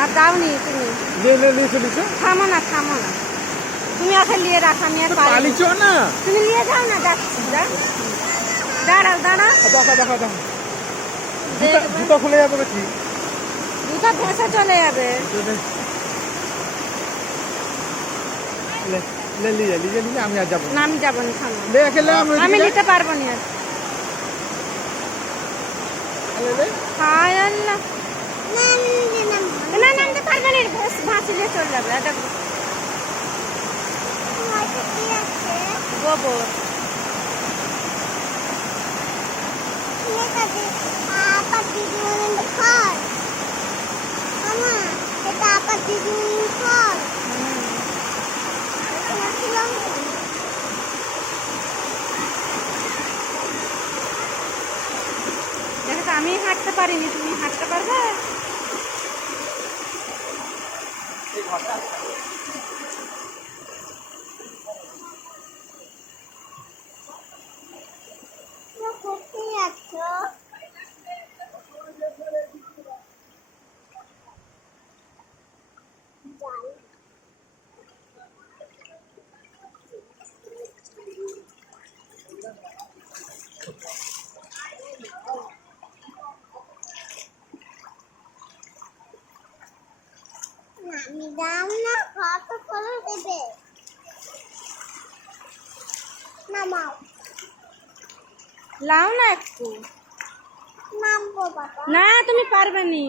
আর দাওনি তুমি। থামো না থামো না, তুমি ওকে নিয়ে রাখো, আমি আর পারি না। তুমি নিয়ে যাও না, যাচ্ছি। দাঁড়াও দাঁড়াও, জুতো খুলে যাবে কি? জুতা ভেসে চলে যাবে। আমি আর যাবো না, আমি যাবো না, থামো। আমি আমি নিতে পারবো না। হায় আল্লাহ, না নামতে পারবে না, ভাসি দিয়ে চলে যাবে। গোবর দেখো, আমি হাঁটতে পারিনি, তুমি হাঁটতে পারবে? দাম না কত করে দেবে? নামাও, লাও না একটু। নামবো বাবা। না, তুমি পারবে নি।